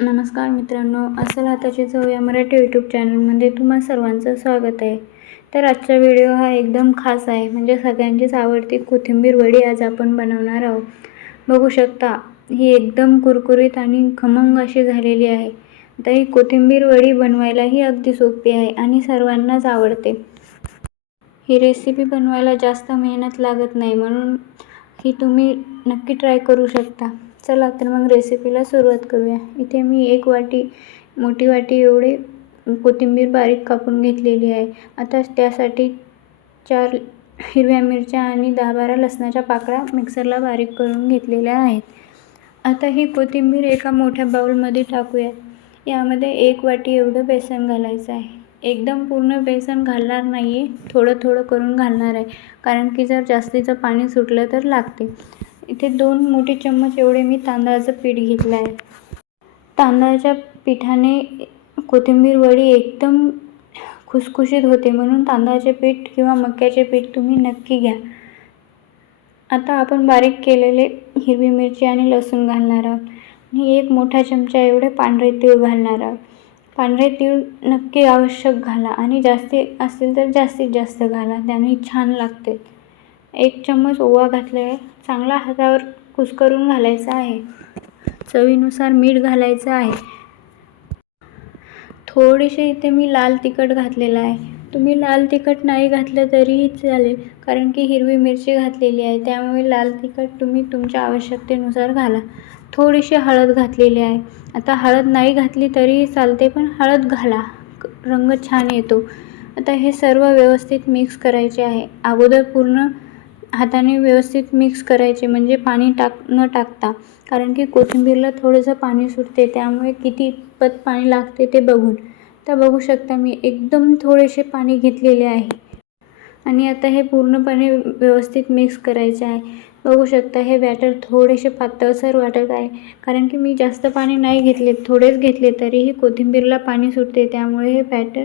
नमस्कार मित्रांनो, अस्सल हाताची चव या मराठी यूट्यूब चॅनलमध्ये तुम्हा सर्वांचं स्वागत आहे. तर आजचा व्हिडिओ हा एकदम खास आहे, म्हणजे सगळ्यांचीच आवडती कोथिंबीर वडी आज आपण बनवणार आहोत. बघू शकता, ही एकदम कुरकुरीत आणि खमंग अशी झालेली आहे. तर ही कोथिंबीर वडी बनवायलाही अगदी सोपी आहे आणि सर्वांनाच आवडते. ही रेसिपी बनवायला जास्त मेहनत लागत नाही, म्हणून ही तुम्ही नक्की ट्राय करू शकता. चला तर मग रेसिपीला सुरुवात करूया. इथे मी मोठी वाटी एवढी कोथिंबीर बारीक कापून घेतलेली आहे. आता त्यासाठी 4 हिरव्या मिरच्या आणि 10-12 लसणाच्या पाकळ्या मिक्सरला बारीक करून घेतलेल्या आहेत. आता ही कोथिंबीर एका मोठ्या बाउलमध्ये टाकूया. यामध्ये 1 वाटी एवढं बेसन घालायचं आहे. एकदम पूर्ण बेसन घालणार नाही आहे, थोडं करून घालणार आहे, कारण की जर जास्तीचं पाणी सुटलं तर लागते. इथे 2 मोठे चम्मच एवढे मी तांदळाचं पीठ घेतलं आहे. तांदळाच्या पिठाने कोथिंबीर वडी एकदम खुसखुशीत होते, म्हणून तांदळाचे पीठ किंवा मक्याचे पीठ तुम्ही नक्की घ्या. आता आपण बारीक केलेले हिरवी मिरची आणि लसूण घालणार आहोत आणि 1 मोठा चमचा एवढे पांढरे तीळ घालणार आहोत. पांढरे तीळ नक्की आवश्यक घाला आणि जास्ती असतील तर जास्तीत जास्त घाला, त्याने छान लागते. 1 चम्मच ओवा घातला आहे. चांगला हातावर कुस्करून घालायचा आहे. चवीनुसार मीठ घालायचं आहे. थोडेसे इथे मी लाल तिखट घातलेलं आहे. तुम्ही लाल तिखट नाही घातलं तरीही चालेल, कारण की हिरवी मिरची घातलेली आहे, त्यामुळे लाल तिखट तुम्ही तुमच्या आवश्यकतेनुसार घाला. थोडीशी हळद घातलेली आहे. आता हळद नाही घातली तरीही चालते, पण हळद घाला, रंग छान येतो. आता हे सर्व व्यवस्थित मिक्स करायचे आहे. अगोदर पूर्ण हाताने व्यवस्थित मिक्स करायचे, म्हणजे पाणी न टाकता, कारण की कोथिंबीरला थोडंसं पाणी सुटते, त्यामुळे कितीपत पाणी लागते ते बघून. तर बघू शकता मी एकदम थोडेसे पाणी घेतलेले आहे आणि आता हे पूर्णपणे व्यवस्थित मिक्स करायचे आहे. बघू शकता हे बॅटर थोडेसे पातळसर वाटत आहे, कारण की मी जास्त पाणी नाही घेतले, थोडेच घेतले, तरीही कोथिंबीरला पाणी सुटते, त्यामुळे हे बॅटर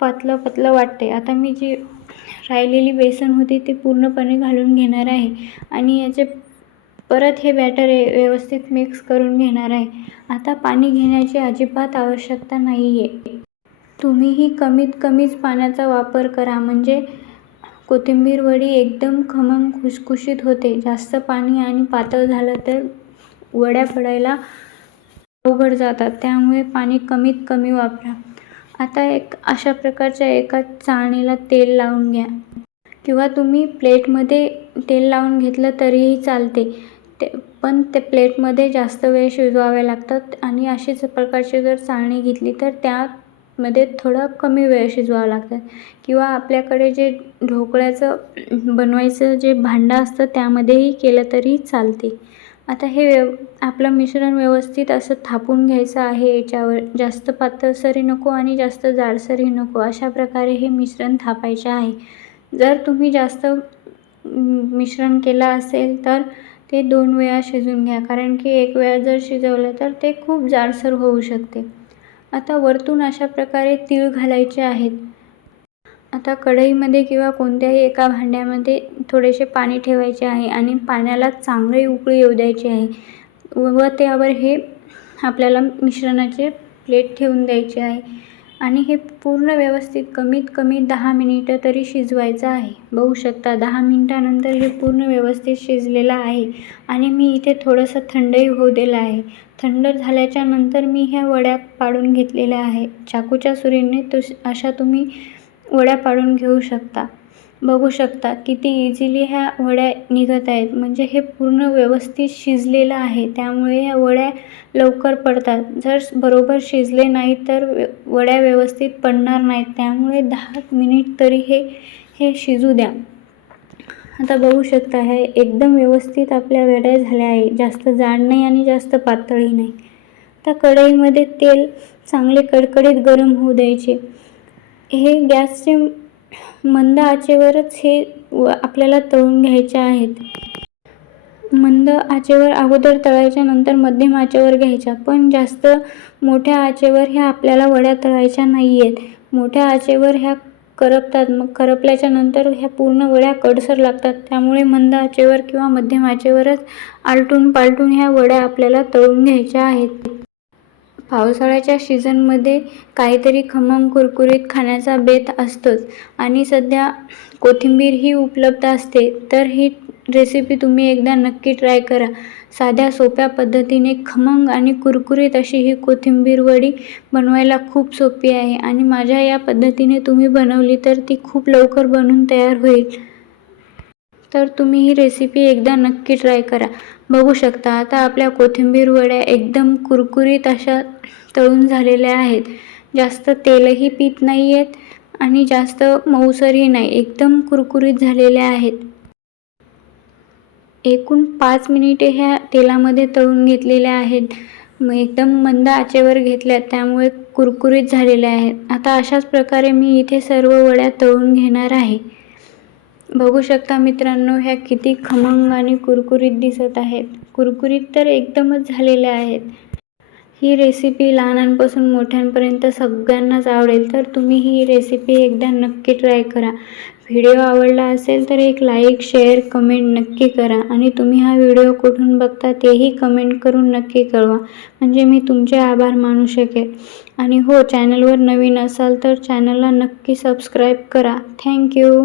पातलं वाटते. आता मी जी राहिलेली बेसन होती ती पूर्णपणे घालून घेणार आहे आणि परत हे बॅटर व्यवस्थित मिक्स करून घेणार आहे. आता पाणी घेण्याची अजिबात आवश्यकता नाही आहे. तुम्हीही कमीत पाण्याचा वापर करा, म्हणजे कोथिंबीर वडी एकदम खमंग खुसखुशीत होते. जास्त पाणी आणि पातळ झालं तर वड्या पडायला अवघड जातात, त्यामुळे पाणी कमी वापरा. आता अशा प्रकारच्या एका चाळणीला तेल लावून घ्या, किंवा तुम्ही प्लेटमध्ये तेल लावून घेतलं तरीही चालते, पण ते प्लेटमध्ये जास्त वेळ शिजवावे लागतात आणि अशाच प्रकारची जर चाळणी घेतली तर त्यामध्ये थोडा कमी वेळ शिजवावं लागतात. किंवा आपल्याकडे जे ढोकळ्याचं बनवायचं जे भांडं असतं त्यामध्येही केलं तरी चालते. आता हे आपलं मिश्रण व्यवस्थित असं थापून घ्यायचं आहे. याच्यावर जास्त पातळसरही नको आणि जास्त जाडसरही नको, अशा प्रकारे हे मिश्रण थापायचे आहे. जर तुम्ही जास्त मिश्रण केलं असेल तर ते 2 वेळा शिजवून घ्या, कारण की 1 वेळा जर शिजवलं तर ते खूप जाडसर होऊ शकते. आता वरतून अशा प्रकारे तीळ घालायचे आहेत. आता कढईमध्ये किंवा कोणत्याही एका भांड्यामध्ये थोडेसे पाणी ठेवायचे आहे आणि पाण्याला चांगली उकळी येऊ द्यायची आहे व त्यावर हे आपल्याला मिश्रणाचे प्लेट ठेवून द्यायचे आहे आणि हे पूर्ण व्यवस्थित कमीत कमी 10 मिनिटं तरी शिजवायचं आहे. बघू शकता 10 मिनिटानंतर हे पूर्ण व्यवस्थित शिजलेलं आहे आणि मी इथे थोडंसं थंडही होऊ दिलं आहे. थंड झाल्याच्या नंतर मी ह्या वड्या पाडून घेतलेल्या आहे. चाकूच्या सुरीने अशा तुम्ही वड्या पाडून घेऊ शकता. बघू शकता किती इझिली ह्या वड्या निघत आहेत, म्हणजे हे पूर्ण व्यवस्थित शिजलेलं आहे, त्यामुळे ह्या वड्या लवकर पडतात. जर बरोबर शिजले नाही तर वड्या व्यवस्थित पडणार नाहीत, त्यामुळे 10 मिनिट तरी हे शिजू द्या. आता बघू शकता हे एकदम व्यवस्थित आपल्या वड्या झाल्या आहे, जास्त जाड नाही आणि जास्त पातळही नाही. आता कढईमध्ये तेल चांगले कडकडीत गरम होऊ द्यायचे. हे गॅसचे मंद आचेवरच हे आपल्याला तळून घ्यायचे आहेत. मंद आचेवर अगोदर तळायच्या, नंतर मध्यम आचेवर घ्यायच्या, पण जास्त मोठ्या आचेवर ह्या आपल्याला वड्या तळायच्या नाही आहेत. मोठ्या आचेवर ह्या करपतात, मग करपल्याच्या नंतर ह्या पूर्ण वड्या कडसर लागतात, त्यामुळे मंद आचेवर किंवा मध्यम आचेवरच आलटून पालटून ह्या वड्या आपल्याला तळून घ्यायच्या आहेत. पावसाळ्याच्या सीझनमध्ये काहीतरी खमंग कुरकुरीत खाण्याचा बेत असतोच आणि सध्या कोथिंबीर ही उपलब्ध असते. तर ही रेसिपी तुम्ही एकदा नक्की ट्राय करा. साध्या सोप्या पद्धतीने खमंग आणि कुरकुरीत अशी ही कोथिंबीर वडी बनवायला खूप सोपी आहे आणि माझ्या या पद्धतीने तुम्ही बनवली तर ती खूप लवकर बनून तयार होईल. तर तुम्ही ही रेसिपी एकदा नक्की ट्राय करा. बघू शकता आता आपल्या कोथिंबीर वड्या एकदम कुरकुरीत अशा तळून झालेल्या आहेत. जास्त तेलही पीत नाही आहेत आणि जास्त मऊसरही नाही, एकदम कुरकुरीत झालेल्या आहेत. एकूण 5 मिनिटे ह्या तेलामध्ये तळून घेतलेल्या आहेत. एकदम मंद आचेवर घेतल्यात, त्यामुळे कुरकुरीत झालेल्या आहेत. आता अशाच प्रकारे मी इथे सर्व वड्या तळून घेणार आहे. बघू शकता मित्रांनो, ह्या किती खमंग आणि कुरकुरीत दिसत आहेत. कुरकुरीत तर एकदमच झालेल्या आहेत. ही रेसिपी लहानांपासून मोठ्यांपर्यंत सगळ्यांनाच आवडेल. तर तुम्ही ही रेसिपी एकदा नक्की ट्राय करा. व्हिडिओ आवडला असेल तर एक लाईक, शेअर, कमेंट नक्की करा आणि तुम्ही हा व्हिडिओ कुठून बघता तेही कमेंट करून नक्की कळवा, म्हणजे मी तुमचे आभार मानू शकेल. आणि हो, चॅनलवर नवीन असाल तर चॅनलला नक्की सबस्क्राईब करा. थँक्यू.